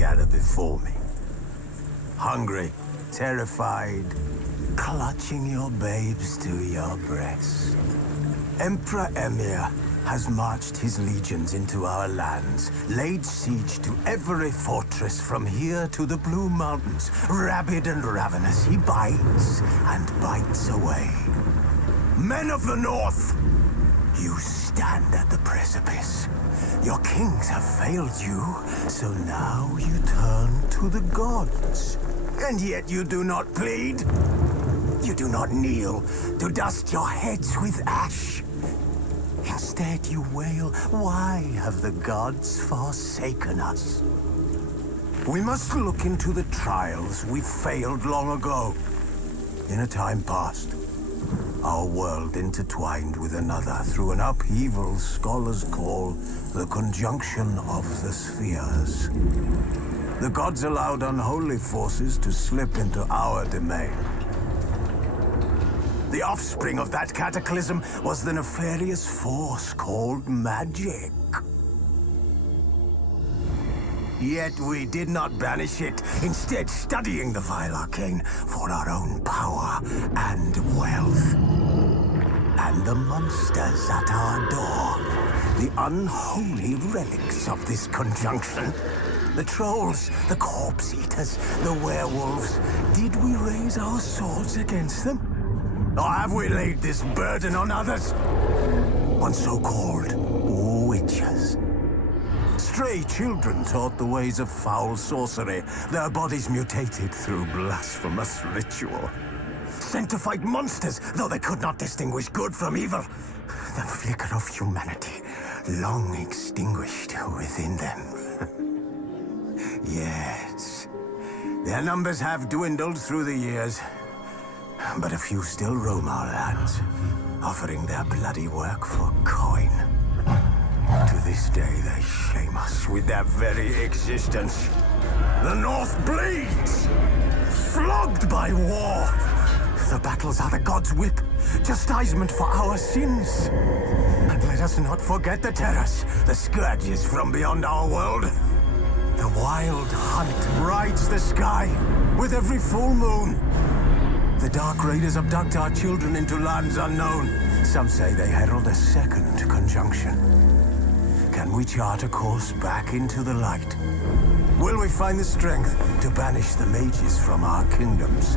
gather before me. Hungry, terrified, clutching your babes to your breast. Emperor Emir has marched his legions into our lands, laid siege to every fortress from here to the Blue Mountains. Rabid and ravenous, he bites and bites away. Men of the North, you stand at the precipice. Your kings have failed you, so now you turn to the gods. And yet you do not plead. You do not kneel to dust your heads with ash. Instead you wail, why have the gods forsaken us? We must look into the trials we failed long ago. In a time past, our world intertwined with another through an upheaval scholars call the conjunction of the spheres. The gods allowed unholy forces to slip into our domain. The offspring of that cataclysm was the nefarious force called magic. Yet we did not banish it, instead studying the vile arcane for our own power and wealth. And the monsters at our door, the unholy relics of this conjunction. The trolls, the corpse eaters, the werewolves. Did we raise our swords against them? Or have we laid this burden on others? On so-called witches. Stray children taught the ways of foul sorcery, their bodies mutated through blasphemous ritual. Sent to fight monsters, though they could not distinguish good from evil. The flicker of humanity, long extinguished within them. Yes, their numbers have dwindled through the years. But a few still roam our lands, offering their bloody work for coin. To this day, they shame us with their very existence. The North bleeds, flogged by war. The battles are the gods' whip, chastisement for our sins. And let us not forget the terrors, the scourges from beyond our world. The wild hunt rides the sky with every full moon. The Dark Raiders abduct our children into lands unknown. Some say they herald a second conjunction. Can we chart a course back into the light? Will we find the strength to banish the mages from our kingdoms?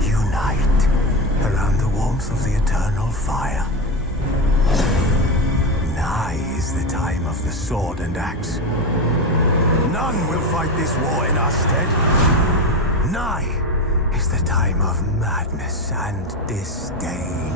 Unite around the warmth of the eternal fire. Nigh is the time of the sword and axe. None will fight this war in our stead. Nigh is the time of madness and disdain.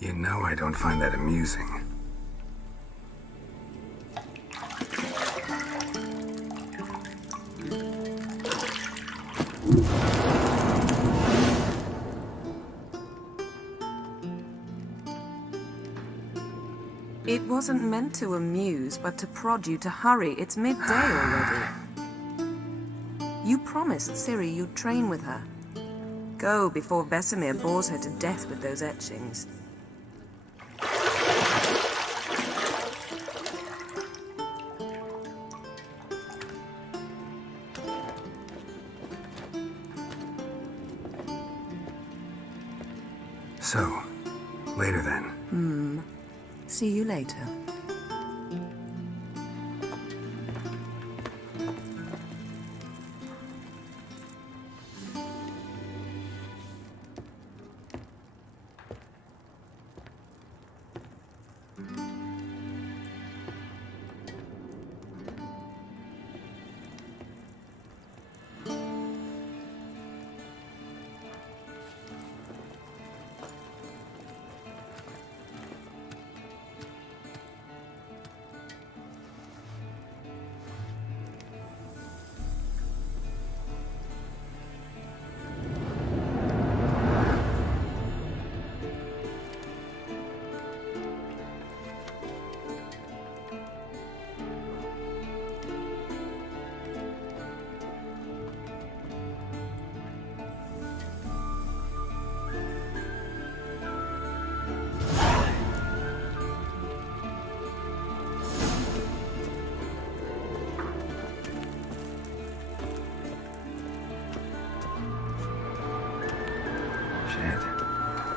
You know I don't find that amusing. It wasn't meant to amuse, but to prod you to hurry. It's midday already. You promised Ciri you'd train with her. Go before Vesemir bores her to death with those etchings. So, later then. See you later.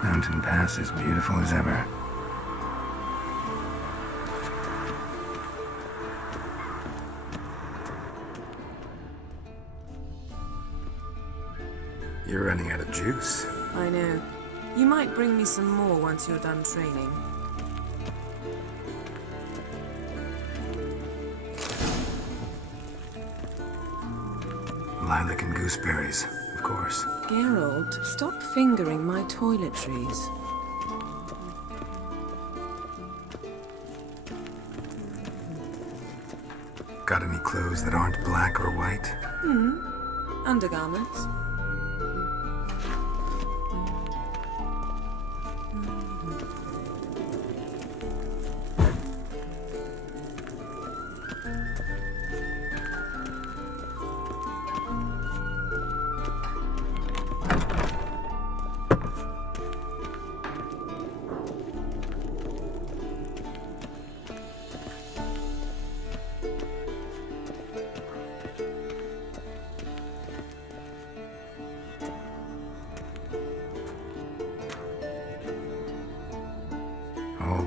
Mountain Pass as beautiful as ever. You're running out of juice. I know. You might bring me some more once you're done training. Lilac and gooseberries, of course. Geralt, stop fingering my toiletries. Got any clothes that aren't black or white? Undergarments.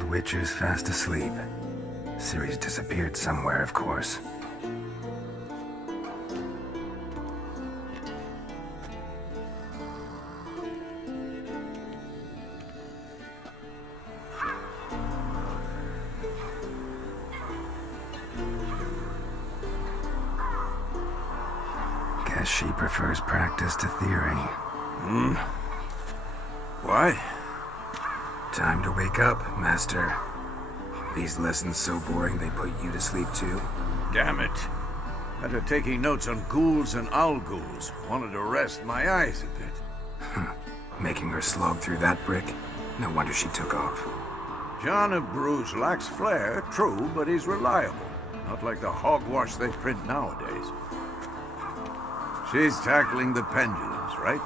Witcher's fast asleep. Ciri's disappeared somewhere, of course. Guess she prefers practice to theory. Why? Time to wake up, Master. These lessons so boring they put you to sleep too? Damn it. After taking notes on ghouls and owl ghouls, wanted to rest my eyes a bit. Making her slog through that brick? No wonder she took off. John of Bruges lacks flair, true, but he's reliable. Not like the hogwash they print nowadays. She's tackling the pendulums, right?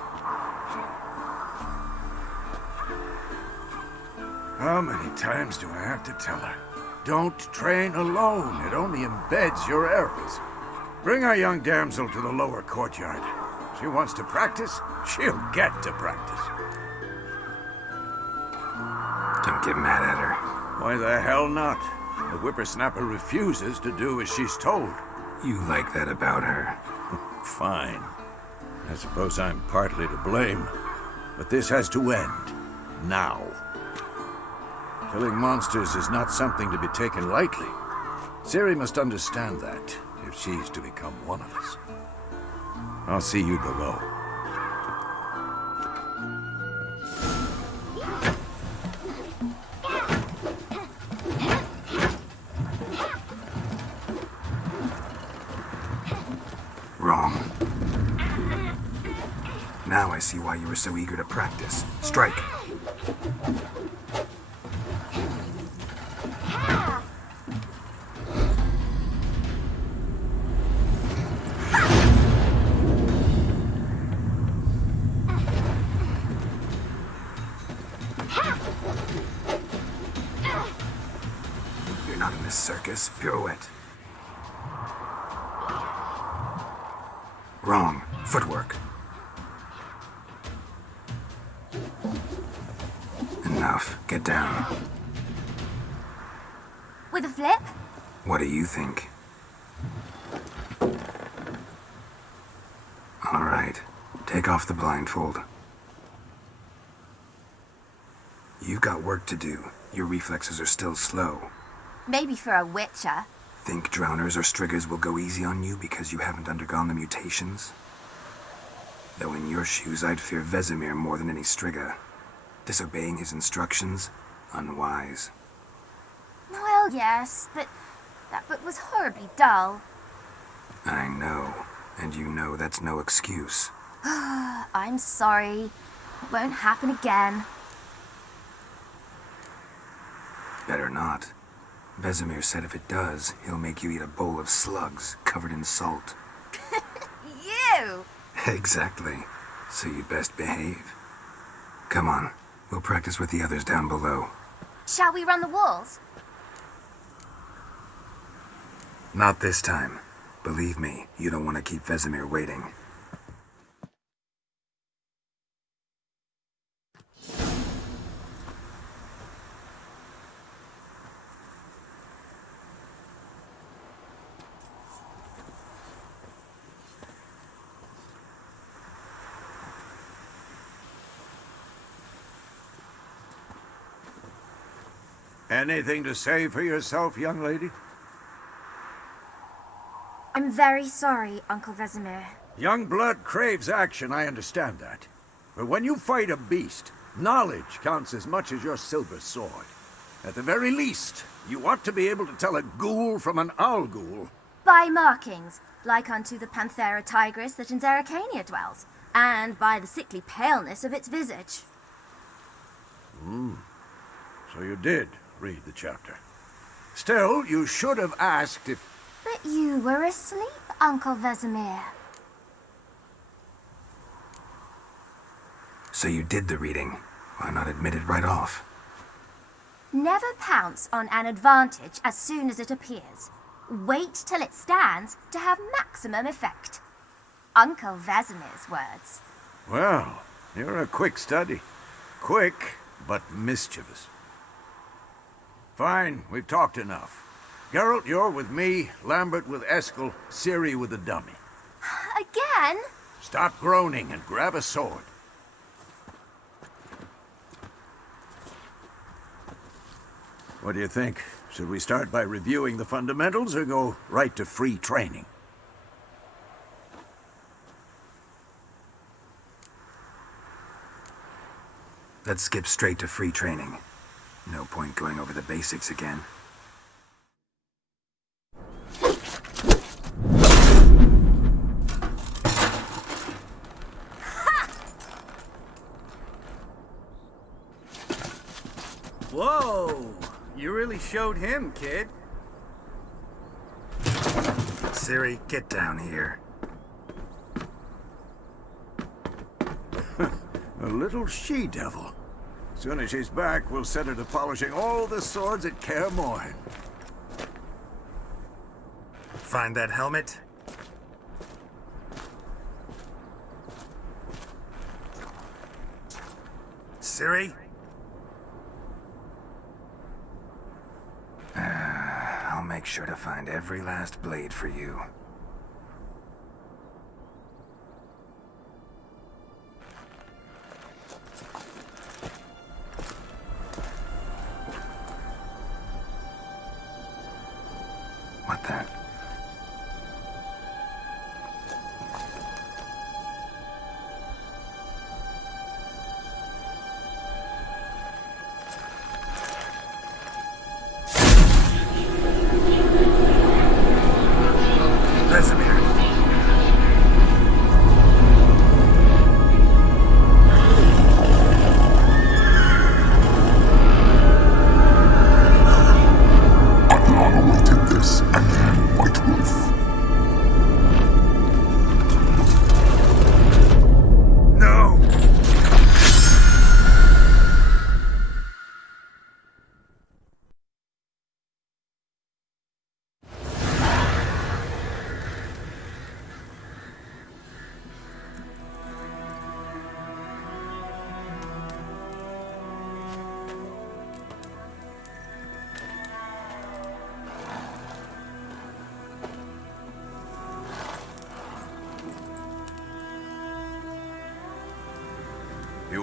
How many times do I have to tell her? Don't train alone. It only embeds your errors. Bring our young damsel to the lower courtyard. She wants to practice, she'll get to practice. Don't get mad at her. Why the hell not? The whippersnapper refuses to do as she's told. You like that about her? Fine. I suppose I'm partly to blame. But this has to end. Now. Killing monsters is not something to be taken lightly. Ciri must understand that, if she's to become one of us. I'll see you below. see why you were so eager to practice. Strike. You're not in this circus. Pirouette. Wrong. Footwork. Enough. Get down. With a flip? What do you think? All right. Take off the blindfold. You've got work to do. Your reflexes are still slow. Maybe for a witcher. Think drowners or striggers will go easy on you because you haven't undergone the mutations? Though in your shoes, I'd fear Vesemir more than any strigger. Disobeying his instructions? Unwise. Well, yes, but that book was horribly dull. I know. And you know that's no excuse. I'm sorry. It won't happen again. Better not. Vesemir said if it does, he'll make you eat a bowl of slugs covered in salt. You! Exactly. So you'd best behave. Come on. We'll practice with the others down below. Shall we run the walls? Not this time. Believe me, you don't want to keep Vesemir waiting. Anything to say for yourself, young lady? I'm very sorry, Uncle Vesemir. Young blood craves action, I understand that. But when you fight a beast, knowledge counts as much as your silver sword. At the very least, you ought to be able to tell a ghoul from an owl ghoul. By markings, like unto the Panthera tigris that in Zeracania dwells, and by the sickly paleness of its visage. So you did read the chapter. Still, you should have asked if... But you were asleep, Uncle Vesemir. So you did the reading. Why not admit it right off? Never pounce on an advantage as soon as it appears. Wait till it stands to have maximum effect. Uncle Vesemir's words. Well, you're a quick study. Quick, but mischievous. Fine, we've talked enough. Geralt, you're with me, Lambert with Eskel, Ciri with the dummy. Again? Stop groaning and grab a sword. What do you think? Should we start by reviewing the fundamentals or go right to free training? Let's skip straight to free training. No point going over the basics again. Whoa! You really showed him, kid. Ciri, get down here. A little she-devil. Soon as she's back, we'll set her to polishing all the swords at Kaer Morhen. Find that helmet? Ciri? I'll make sure to find every last blade for you. What the?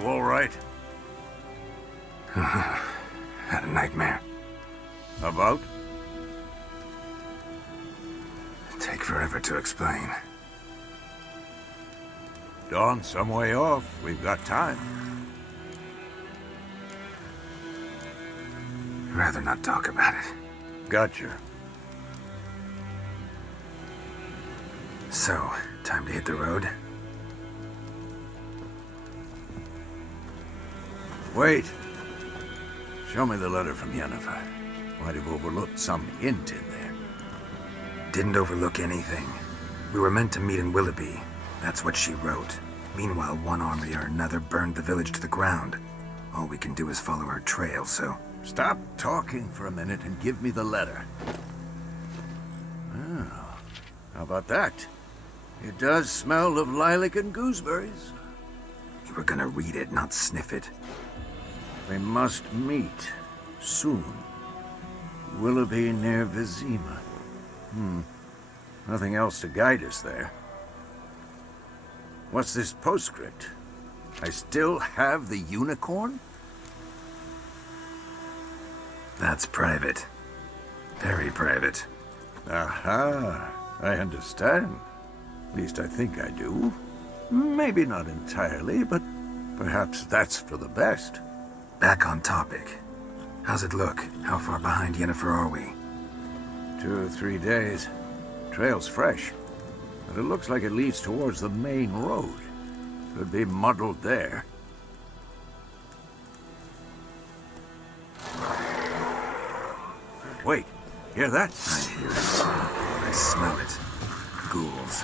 all right? Had a nightmare. About? Take forever to explain. Dawn's some way off. We've got time. Rather not talk about it. Gotcha. So, time to hit the road? Wait. Show me the letter from Yennefer. Might have overlooked some hint in there. Didn't overlook anything. We were meant to meet in Willoughby. That's what she wrote. Meanwhile, one army or another burned the village to the ground. All we can do is follow her trail, so... Stop talking for a minute and give me the letter. Oh, how about that? It does smell of lilac and gooseberries. You were gonna read it, not sniff it. We must meet soon. Willoughby near Vizima. Nothing else to guide us there. What's this postscript? I still have the unicorn? That's private. Very private. Aha, I understand. At least I think I do. Maybe not entirely, but perhaps that's for the best. Back on topic. How's it look? How far behind Yennefer are we? 2 or 3 days. Trail's fresh, but it looks like it leads towards the main road. Could be muddled there. Wait, hear that? I hear it. I smell it. Ghouls.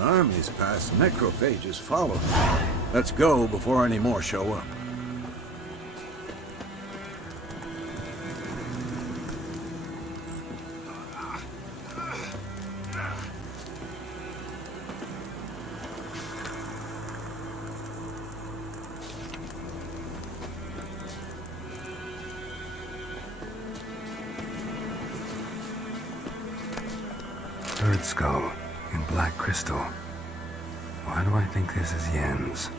Armies pass, necrophages follow. Let's go before any more show up. Bird skull in black crystal. Why do I think this is Yen's?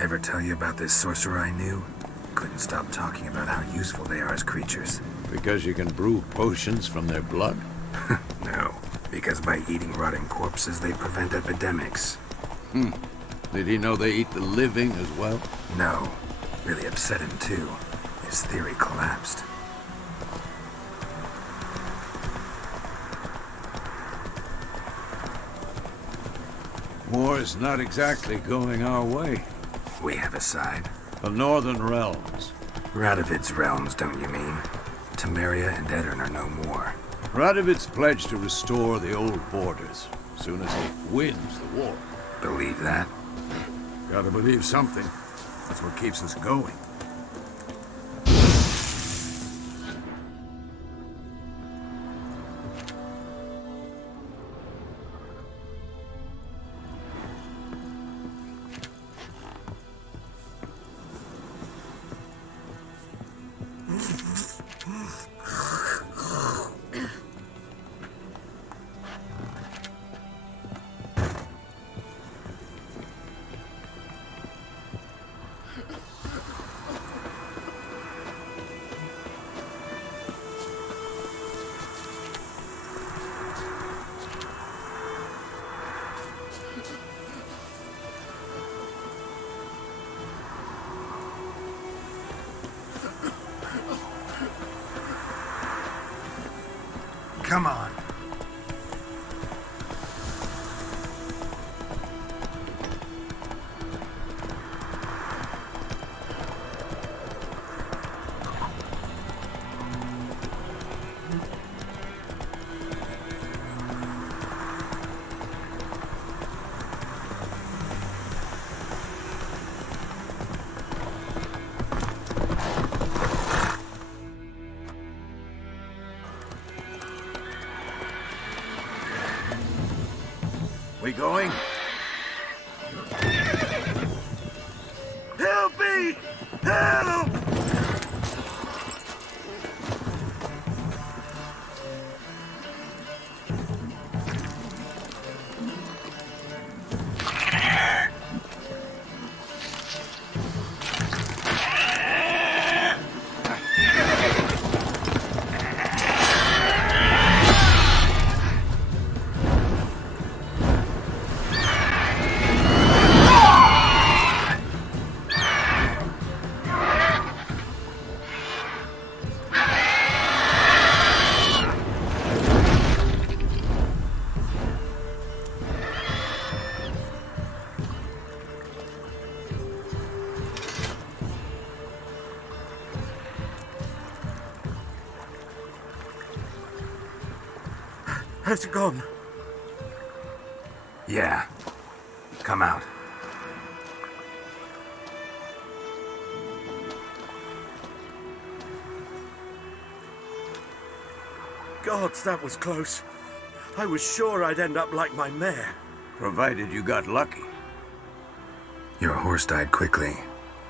Ever tell you about this sorcerer I knew? Couldn't stop talking about how useful they are as creatures. Because you can brew potions from their blood? No, because by eating rotting corpses, they prevent epidemics. Did he know they eat the living as well? No. Really upset him, too. His theory collapsed. War's not exactly going our way. We have a side. The Northern Realms. Radovid's realms, don't you mean? Temeria and Edirn are no more. Radovid's pledged to restore the old borders, as soon as he wins the war. Believe that? Gotta believe something. That's what keeps us going. Come on. We going? Help me! Help! How's it gone? Yeah. Come out. Gods, that was close. I was sure I'd end up like my mare. Provided you got lucky. Your horse died quickly,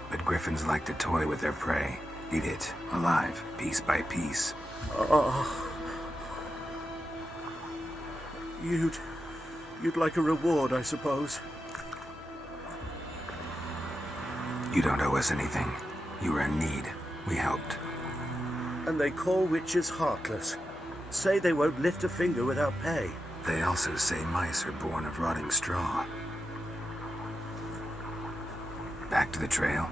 but griffins like to toy with their prey. Eat it, alive, piece by piece. Oh. You'd like a reward, I suppose. You don't owe us anything. You were in need. We helped. And they call witches heartless. Say they won't lift a finger without pay. They also say mice are born of rotting straw. Back to the trail?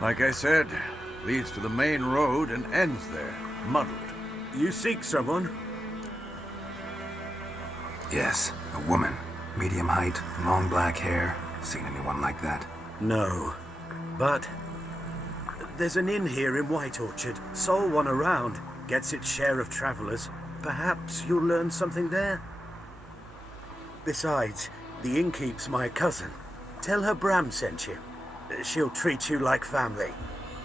Like I said, leads to the main road and ends there, muddled. You seek someone? Yes, a woman. Medium height, long black hair. Seen anyone like that? No. But there's an inn here in White Orchard. Sole one around. Gets its share of travelers. Perhaps you'll learn something there? Besides, the innkeep's my cousin. Tell her Bram sent you. She'll treat you like family.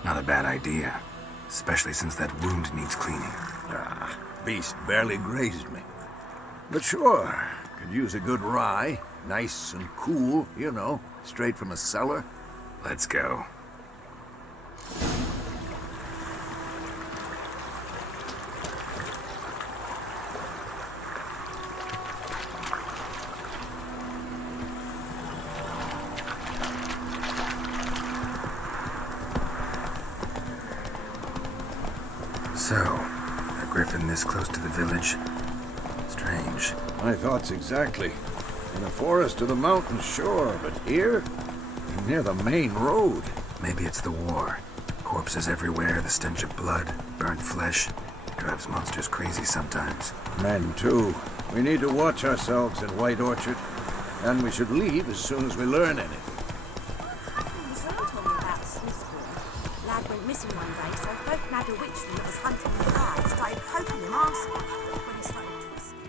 Not a bad idea. Especially since that wound needs cleaning. Ah, beast barely grazed me. But sure, could use a good rye. Nice and cool, you know, straight from a cellar. Let's go. So, a griffin this close to the village? Strange. My thoughts exactly. In the forest or the mountain, sure, but here? Near the main road. Maybe it's the war. Corpses everywhere, the stench of blood, burnt flesh. Drives monsters crazy sometimes. Men, too. We need to watch ourselves in White Orchard. And we should leave as soon as we learn anything. Someone told me about Scorptec. Lad went missing one day, so folk mad a witchman that was hunting the guy started poking him arse when he started twisting.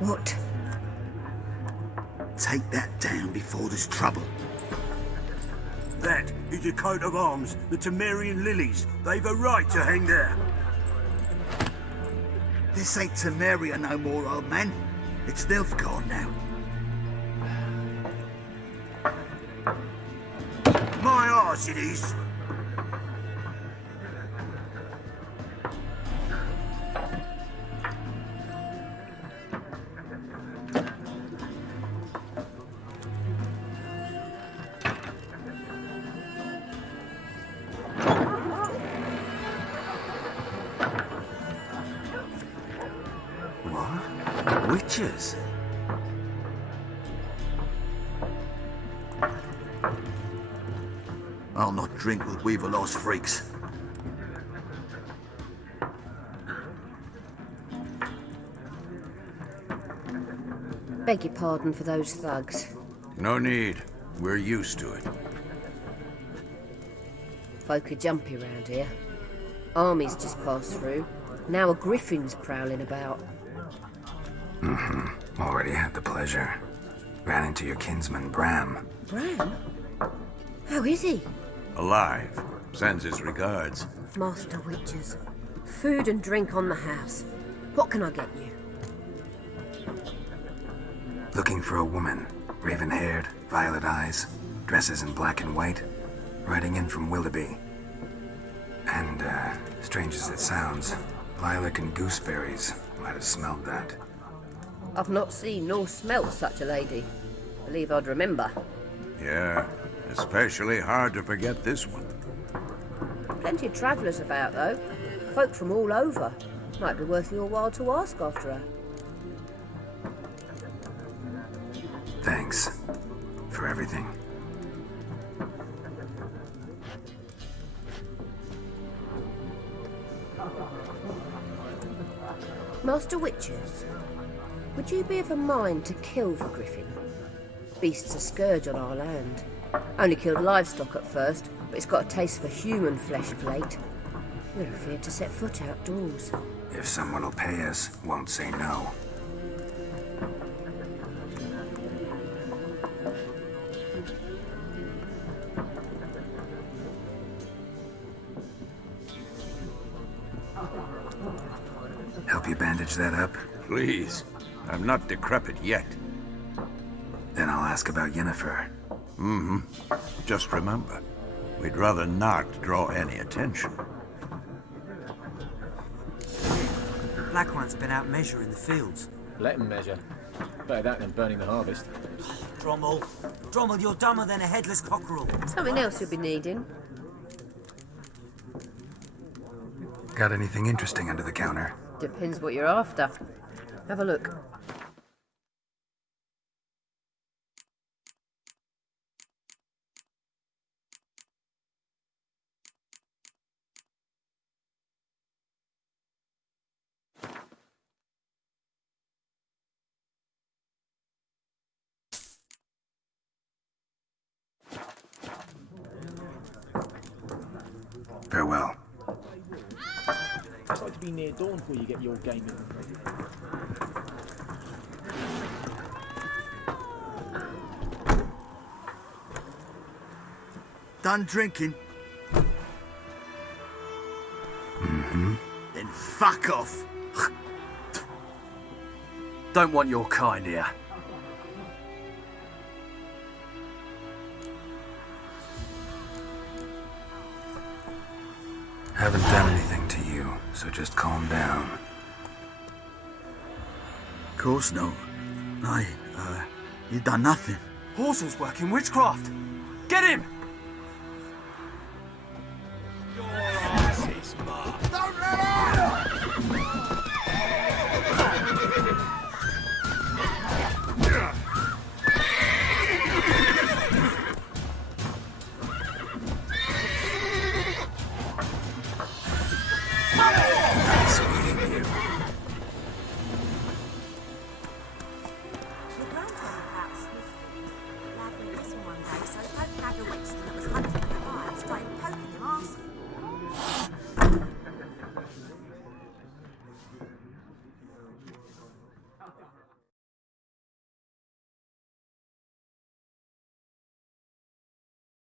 What? Take that down before there's trouble. That is a coat of arms, the Temerian lilies. They've a right to hang there. This ain't Temeria no more, old man. It's Nilfgaard now. My arse it is. Witches? I'll not drink with Weaver-lost freaks. Beg your pardon for those thugs. No need. We're used to it. Folk are jumpy round here. Armies just passed through. Now a griffin's prowling about. Already had the pleasure. Ran into your kinsman, Bram. Bram? How is he? Alive. Sends his regards. Master Witches. Food and drink on the house. What can I get you? Looking for a woman. Raven-haired, violet eyes, dresses in black and white. Riding in from Willoughby. And, strange as it sounds, lilac and gooseberries. Might have smelled that. I've not seen nor smelt such a lady. Believe I'd remember. Yeah, especially hard to forget this one. Plenty of travellers about, though. Folk from all over. Might be worth your while to ask after her. Thanks for everything. Master Witches, would you be of a mind to kill the griffin? Beast's a scourge on our land. Only killed livestock at first, but it's got a taste for human flesh plate. We're afraid to set foot outdoors. If someone will pay us, won't say no. Help you bandage that up? Please. I'm not decrepit yet. Then I'll ask about Yennefer. Just remember, we'd rather not draw any attention. Black One's been out measuring the fields. Let him measure. Better that than burning the harvest. Drommel. Drommel, you're dumber than a headless cockerel. Something else you'll be needing. Got anything interesting under the counter? Depends what you're after. Have a look. Farewell. It's like to be near dawn before you get your game in. Done drinking? Then fuck off. Don't want your kind here. Haven't done anything to you, so just calm down. Course no. You done nothing. Horson's working witchcraft. Get him!